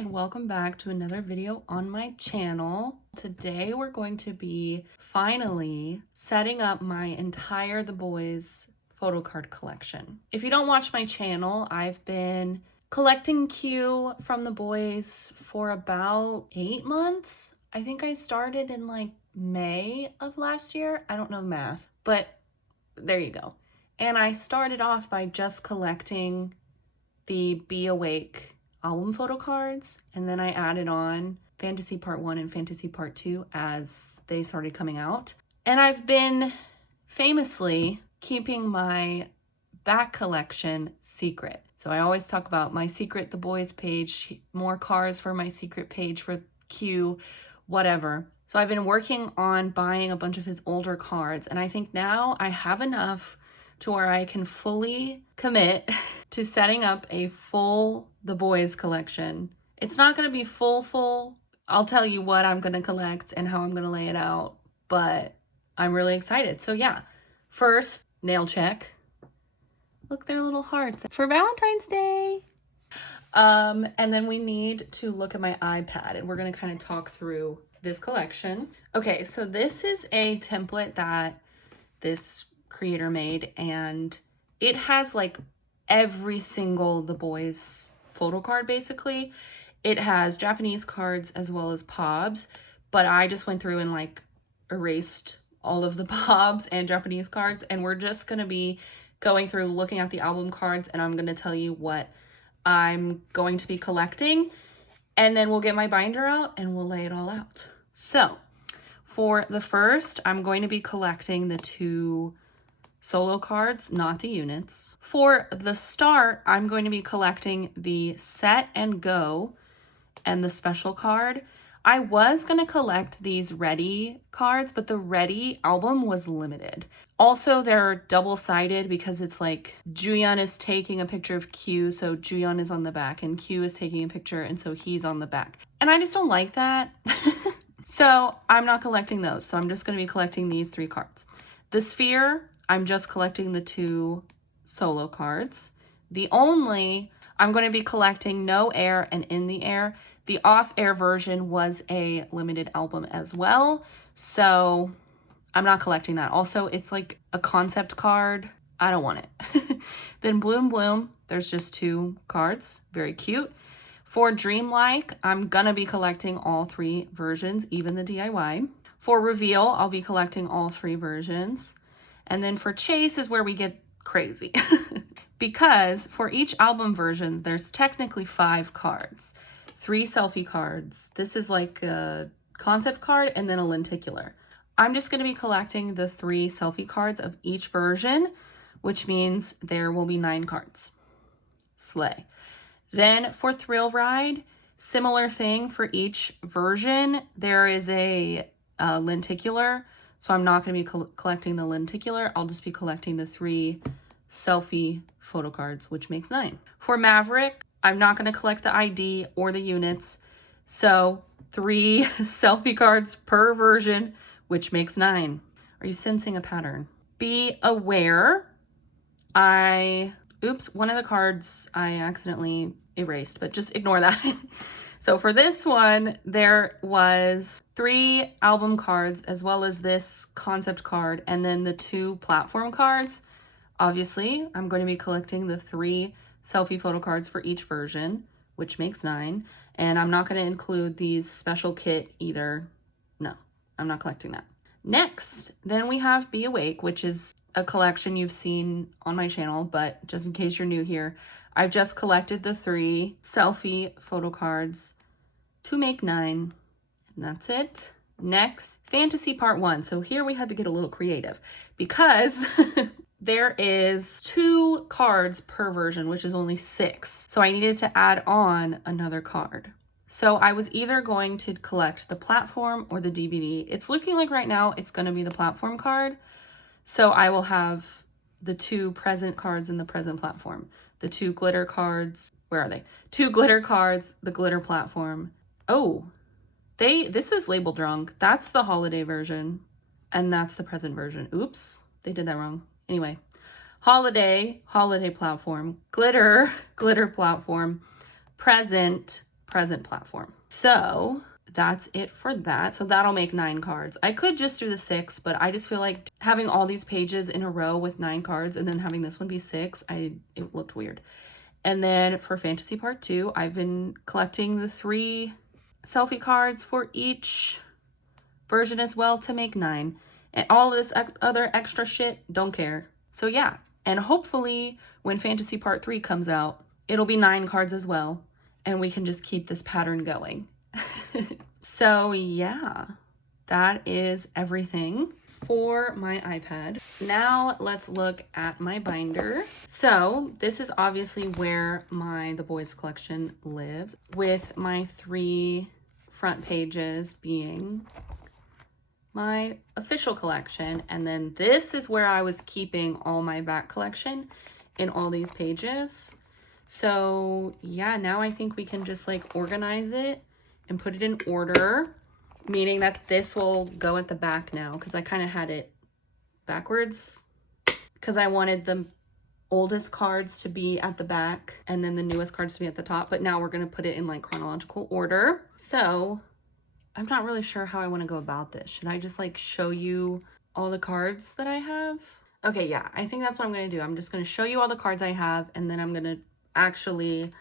and welcome back to another video on my channel. Today we're going to be finally setting up my entire The Boyz photo card collection. If you don't watch my channel, I've been collecting Q from The Boyz for about 8 months. I think I started in like May of last year. I don't know math, but there you go. And I started off by just collecting the Be Awake album photo cards, and then I added on Fantasy Part 1 and Fantasy Part 2 as they started coming out. And I've been famously keeping my back collection secret. So I always talk about my secret The Boyz page, more cards for my secret page for Q, whatever. So I've been working on buying a bunch of his older cards, and I think now I have enough to where I can fully commit to setting up a full The Boyz collection. It's not going to be full. I'll tell you what I'm going to collect and how I'm going to lay it out, but I'm really excited. So yeah, first, nail check. Look, they're little hearts for Valentine's Day. And then we need to look at my iPad, and we're going to kind of talk through this collection. Okay, so this is a template that this creator made, and it has like every single The Boyz photo card basically. It has Japanese cards as well as POBs, but I just went through and like erased all of the POBs and Japanese cards, and we're just going to be going through looking at the album cards, and I'm going to tell you what I'm going to be collecting, and then we'll get my binder out and we'll lay it all out. So for the first, I'm going to be collecting the 2 solo cards, not the units. For the start, I'm going to be collecting the Set and Go and the special card. I was going to collect these Ready cards, but the Ready album was limited. Also, they're double-sided because it's like Juyeon is taking a picture of Q, so Juyeon is on the back, and Q is taking a picture, and so he's on the back. And I just don't like that. So I'm not collecting those. So I'm just going to be collecting these 3 cards. The Sphere, I'm just collecting the 2 solo cards. The Only, I'm going to be collecting No Air and In the Air. The Off Air version was a limited album as well, so I'm not collecting that. Also, it's like a concept card. I don't want it. Then Bloom Bloom, there's just 2 cards. Very cute. For Dreamlike, I'm going to be collecting all 3 versions, even the DIY. For Reveal, I'll be collecting all 3 versions. And then for Chase is where we get crazy. Because for each album version, there's technically 5 cards. 3 selfie cards. This is like a concept card and then a lenticular. I'm just going to be collecting the 3 selfie cards of each version, which means there will be 9 cards. Slay. Then for Thrill Ride, similar thing for each version. There is a lenticular, so I'm not going to be collecting the lenticular. I'll just be collecting the 3 selfie photo cards, which makes 9. For Maverick, I'm not going to collect the ID or the units, so 3 selfie cards per version, which makes 9. Are you sensing a pattern? Be Aware, oops, one of the cards I accidentally erased, but just ignore that. So for this one, there was 3 album cards as well as this concept card, and then the 2 platform cards. Obviously, I'm going to be collecting the 3 selfie photo cards for each version, which makes 9. And I'm not going to include these special kit either. No, I'm not collecting that. Next, then we have Be Awake, which is a collection you've seen on my channel, but just in case you're new here, I've just collected the 3 selfie photo cards to make 9, and that's it. Next, Fantasy Part 1. So here we had to get a little creative because there is 2 cards per version, which is only 6. So I needed to add on another card. So I was either going to collect the platform or the DVD. It's looking like right now it's going to be the platform card. So I will have the 2 present cards in the present platform. The 2 glitter cards. Where are they? 2 glitter cards, the glitter platform. Oh, this is labeled wrong. That's the holiday version. And that's the present version. Oops, they did that wrong. Anyway, holiday platform, glitter platform, present present platform. So that's it for that. So that'll make 9 cards. I could just do the 6, but I just feel like having all these pages in a row with 9 cards and then having this one be 6, it looked weird. And then for Fantasy Part 2, I've been collecting the 3 selfie cards for each version as well to make 9. And all this other extra shit, don't care. So yeah, and hopefully when Fantasy Part 3 comes out, it'll be 9 cards as well, and we can just keep this pattern going. So yeah, that is everything for my iPad. Now let's look at my binder. So this is obviously where the boyz collection lives, with my 3 front pages being my official collection, and then this is where I was keeping all my back collection in all these pages. So yeah, now I think we can just like organize it and put it in order, meaning that this will go at the back now, because I kind of had it backwards because I wanted the oldest cards to be at the back and then the newest cards to be at the top, but now we're going to put it in like chronological order. So I'm not really sure how I want to go about this. Should I just like show you all the cards that I have? Okay, yeah, I think that's what I'm going to do. I'm just going to show you all the cards I have, and then I'm going to actually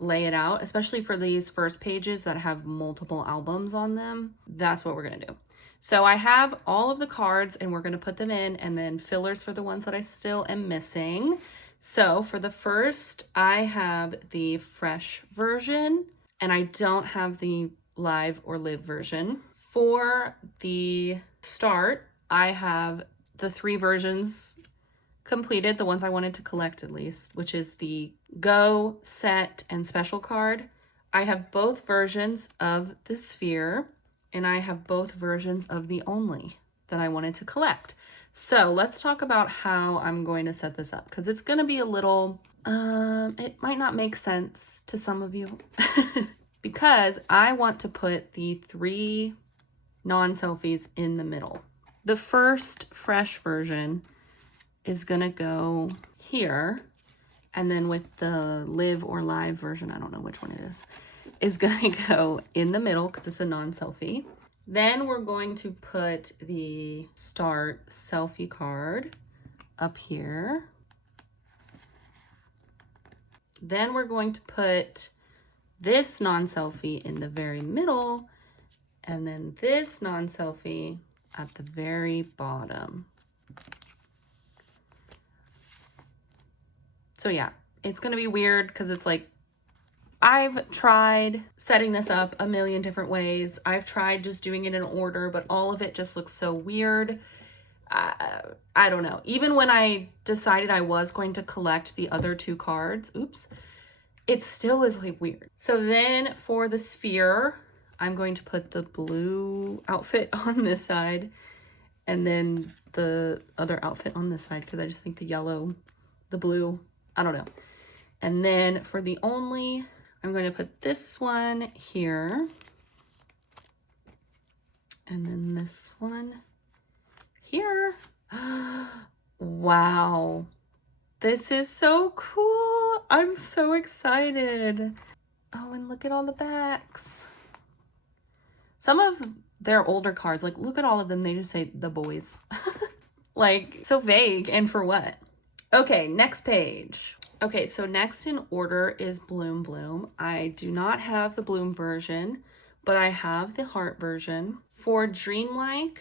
lay it out, especially for these first pages that have multiple albums on them. That's what we're going to do. So I have all of the cards and we're going to put them in, and then fillers for the ones that I still am missing. So for the first, I have the fresh version, and I don't have the live or live version. For the start, I have the 3 versions completed, the ones I wanted to collect at least, which is the Go, Set, and Special card. I have both versions of the Sphere, and I have both versions of the Only that I wanted to collect. So let's talk about how I'm going to set this up, because it's going to be a little, it might not make sense to some of you, because I want to put the 3 non-selfies in the middle. The first fresh version is gonna go here, and then with the live or live version, I don't know which one it is gonna go in the middle because it's a non-selfie. Then we're going to put the start selfie card up here. Then we're going to put this non-selfie in the very middle, and then this non-selfie at the very bottom. So yeah, it's gonna be weird because it's like, I've tried setting this up a million different ways. I've tried just doing it in order, but all of it just looks so weird. I don't know. Even when I decided I was going to collect the other 2 cards, oops, it still is like weird. So then for the sphere, I'm going to put the blue outfit on this side, and then the other outfit on this side, because I just think the yellow, the blue, I don't know. And then for the Only, I'm going to put this one here, and then this one here. Wow, this is so cool. I'm so excited. Oh, and look at all the backs. Some of their older cards, like look at all of them, they just say the boyz. Like so vague, and for what? Okay, next page. Okay, so next in order is Bloom Bloom. I do not have the Bloom version, but I have the Heart version. For Dreamlike,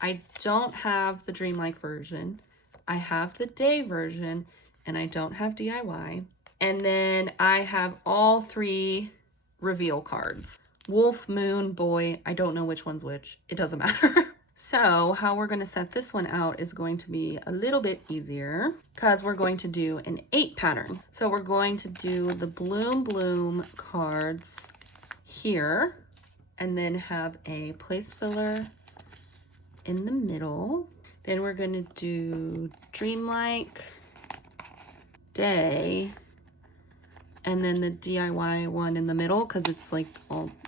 I don't have the Dreamlike version. I have the Day version, and I don't have DIY. And then I have all 3 reveal cards. Wolf, Moon, Boy, I don't know which one's which. It doesn't matter. So how we're going to set this one out is going to be a little bit easier because we're going to do an 8 pattern. So we're going to do the Bloom Bloom cards here, and then have a place filler in the middle. Then we're going to do Dreamlike, Day, and then the DIY one in the middle because it's like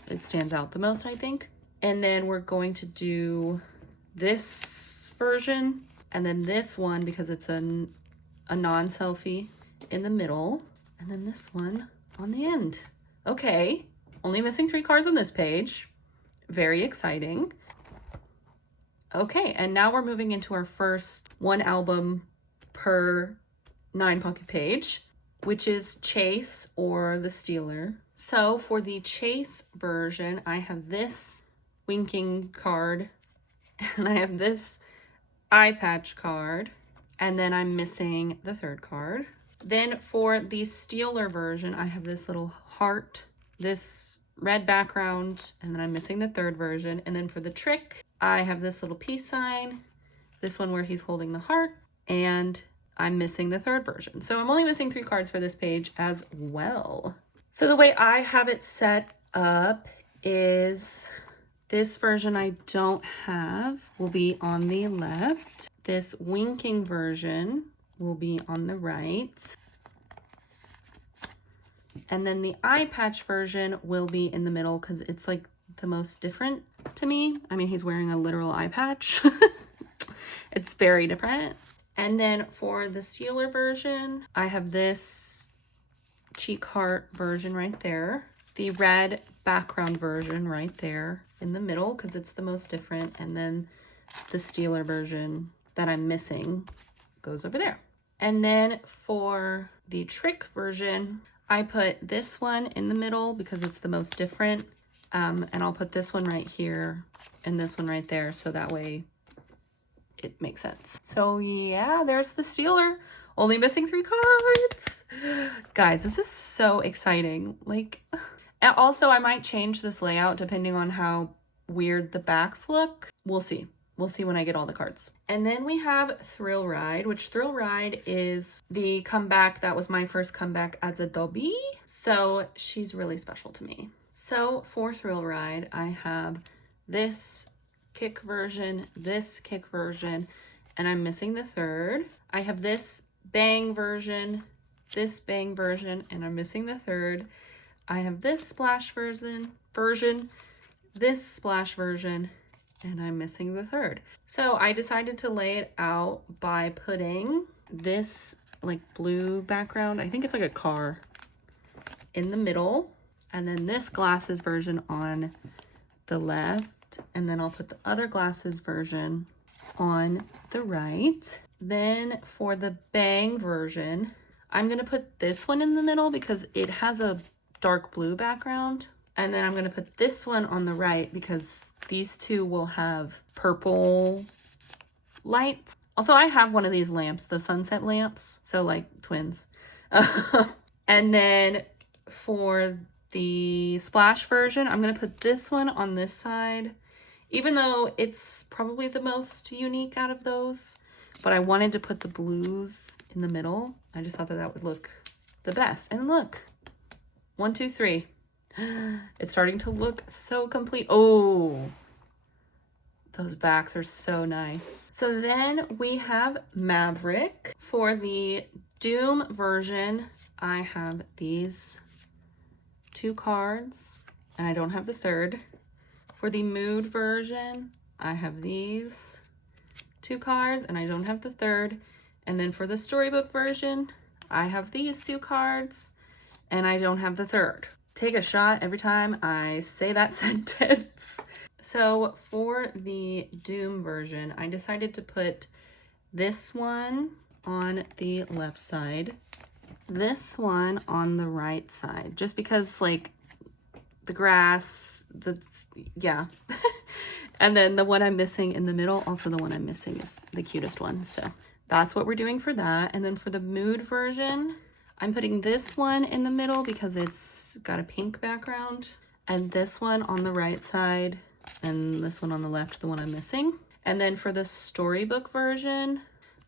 it stands out the most, I think. And then we're going to do this version, and then this one because it's a non-selfie in the middle, and then this one on the end. Okay, Only missing 3 cards on this page. Very exciting. Okay, and now we're moving into our first 1 album per 9 pocket page, which is Chase or the Stealer. So for the Chase version, I have this winking card, and I have this eye patch card, and then I'm missing the 3rd card. Then for the Stealer version, I have this little heart, this red background, and then I'm missing the 3rd version. And then for the Trick, I have this little peace sign, this one where he's holding the heart, and I'm missing the 3rd version. So I'm only missing 3 cards for this page as well. So the way I have it set up is this version I don't have will be on the left. This winking version will be on the right. And then the eye patch version will be in the middle because it's like the most different to me. I mean, he's wearing a literal eye patch. It's very different. And then for the Stealer version, I have this cheek heart version right there. The red background version right there in the middle because it's the most different. And then the Stealer version that I'm missing goes over there. And then for the Trick version, I put this one in the middle because it's the most different. And I'll put this one right here and this one right there. So that way it makes sense. So yeah, there's the Stealer. Only missing 3 cards. Guys, this is so exciting. Like, and also I might change this layout depending on how weird the backs look. We'll see. We'll see when I get all the cards. And then we have Thrill Ride, which Thrill Ride is the comeback. That was my first comeback as a Dobby. So she's really special to me. So for Thrill Ride, I have this kick version, and I'm missing the 3rd. I have this bang version, and I'm missing the 3rd. I have this splash version, this splash version, and I'm missing the 3rd. So I decided to lay it out by putting this like blue background, I think it's like a car, in the middle, and then this glasses version on the left, and then I'll put the other glasses version on the right. Then for the bang version, I'm gonna put this one in the middle because it has a dark blue background. And then I'm gonna put this one on the right because these two will have purple lights. Also, I have one of these lamps, the sunset lamps, so like twins. And then for the splash version, I'm gonna put this one on this side, even though it's probably the most unique out of those, but I wanted to put the blues in the middle. I just thought that that would look the best. And look, 1, 2, 3. It's starting to look so complete. Oh, those backs are so nice. So then we have Maverick. For the Doom version, I have these 2 cards, and I don't have the 3rd. For the Mood version, I have these 2 cards, and I don't have the 3rd. And then for the Storybook version, I have these 2 cards, and I don't have the 3rd. Take a shot every time I say that sentence. So for the Doom version, I decided to put this one on the left side, this one on the right side, just because like the grass, yeah. And then the one I'm missing in the middle, also the one I'm missing is the cutest one. So that's what we're doing for that. And then for the Mood version, I'm putting this one in the middle because it's got a pink background, and this one on the right side, and this one on the left, the one I'm missing. And then for the Storybook version,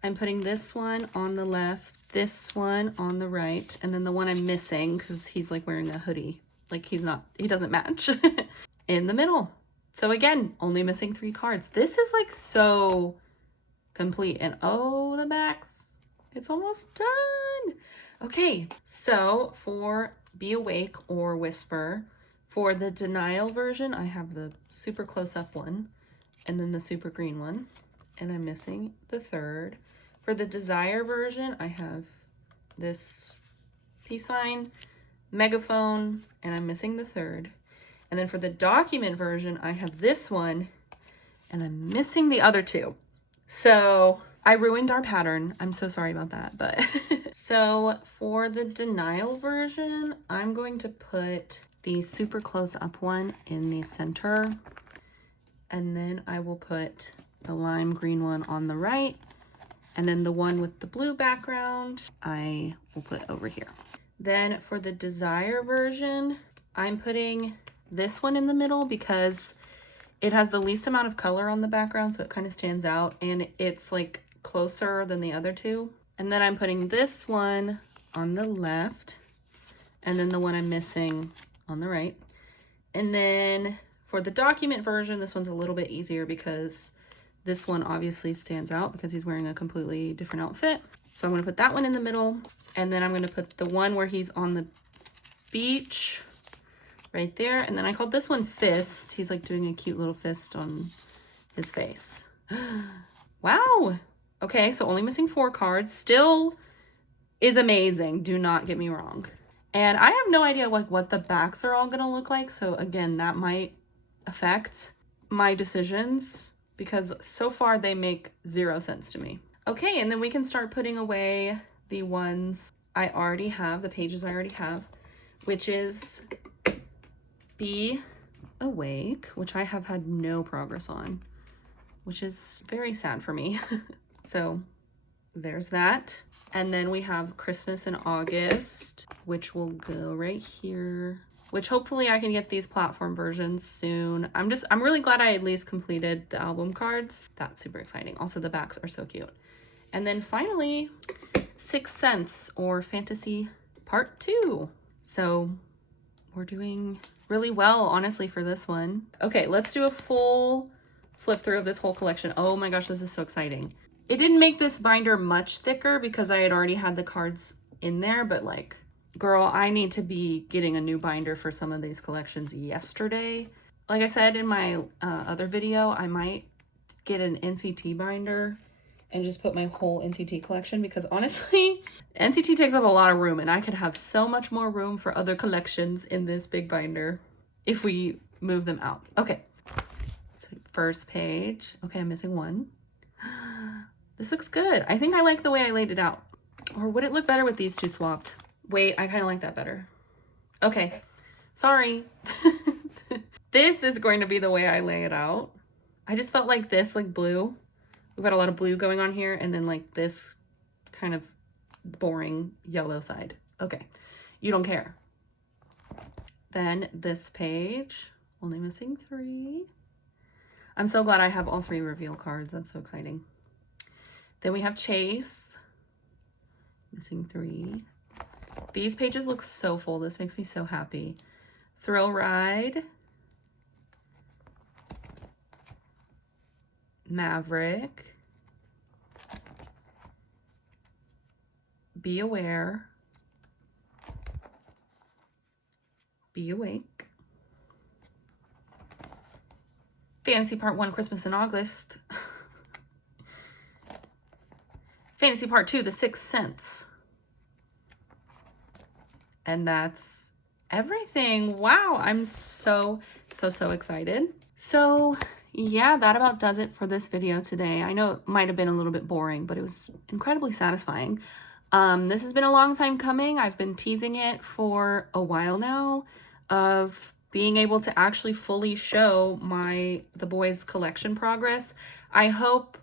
I'm putting this one on the left, this one on the right, and then the one I'm missing, because he's like wearing a hoodie, like he doesn't match, in the middle. So again, only missing 3 cards. This is like so complete. And oh, the backs, it's almost done. Okay, so for Be Awake or Whisper, for the Denial version, I have the super close-up one, and then the super green one, and I'm missing the 3rd. For the Desire version, I have this peace sign, megaphone, and I'm missing the 3rd. And then for the document version, I have this one, and I'm missing the other two. So I ruined our pattern. I'm so sorry about that, but so for the denial version, I'm going to put the super close up one in the center, and then I will put the lime green one on the right, and then the one with the blue background, I will put over here. Then for the desire version, I'm putting this one in the middle because it has the least amount of color on the background, so it kind of stands out, and it's like closer than the other two. And then I'm putting this one on the left, and then the one I'm missing on the right. And then for the document version, this one's a little bit easier because this one obviously stands out because he's wearing a completely different outfit. So I'm gonna put that one in the middle, and then I'm gonna put the one where he's on the beach right there. And then I called this one Fist. He's like doing a cute little fist on his face. Wow. Okay, so only missing 4 cards. Still is amazing. Do not get me wrong. And I have no idea like what the backs are all gonna look like. So again, that might affect my decisions because so far they make 0 sense to me. Okay, and then we can start putting away the ones I already have, the pages I already have, which is Be Awake, which I have had no progress on, which is very sad for me. So there's that. And then we have Christmas in August, which will go right here, which hopefully I can get these platform versions soon. I'm really glad I at least completed the album cards. That's super exciting. Also, the backs are so cute. And then finally, Sixth Sense or Fantasy Part 2. So we're doing really well, honestly, for this one. Okay, let's do a full flip through of this whole collection. Oh my gosh, this is so exciting. It didn't make this binder much thicker because I had already had the cards in there, but like, girl, I need to be getting a new binder for some of these collections yesterday. Like I said in my other video, I might get an NCT binder and just put my whole NCT collection because honestly, NCT takes up a lot of room and I could have so much more room for other collections in this big binder if we move them out. Okay, so first page. Okay, I'm missing one. This looks good. I think I like the way I laid it out. Or would it look better with these two swapped? Wait, I kind of like that better. Okay, sorry. This is going to be the way I lay it out. I just felt like this, like blue. We've got a lot of blue going on here, and then like this kind of boring yellow side. Okay, you don't care. Then this page, only missing 3. I'm so glad I have all 3 reveal cards. That's so exciting. Then we have Chase, missing 3. These pages look so full. This makes me so happy. Thrill Ride, Maverick, Be Aware, Be Awake, Fantasy Part 1, Christmas in August, Fantasy Part 2, The Sixth Sense. And that's everything. Wow, I'm so excited. So yeah, that about does it for this video today. I know it might have been a little bit boring, but it was incredibly satisfying. This has been a long time coming. I've been teasing it for a while now of being able to actually fully show the boys collection progress. I hope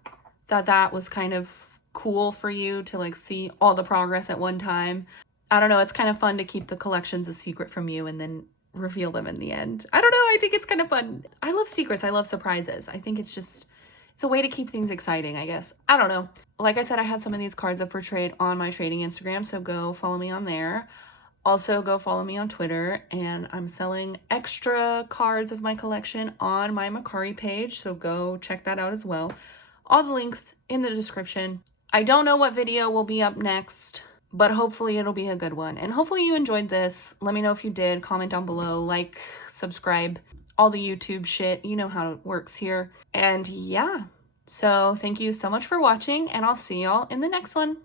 that that was kind of cool for you to like see all the progress at one time. I don't know, it's kind of fun to keep the collections a secret from you and then reveal them in the end. I don't know, I think it's kind of fun. I love secrets, I love surprises. I think it's a way to keep things exciting, I guess. I don't know. Like I said, I have some of these cards up for trade on my trading Instagram, so go follow me on there. Also, go follow me on Twitter, and I'm selling extra cards of my collection on my Mercari page, so go check that out as well. All the links in the description. I don't know what video will be up next, but hopefully it'll be a good one. And hopefully you enjoyed this. Let me know if you did. Comment down below, like, subscribe, all the YouTube shit. You know how it works here. And yeah, so thank you so much for watching, and I'll see y'all in the next one.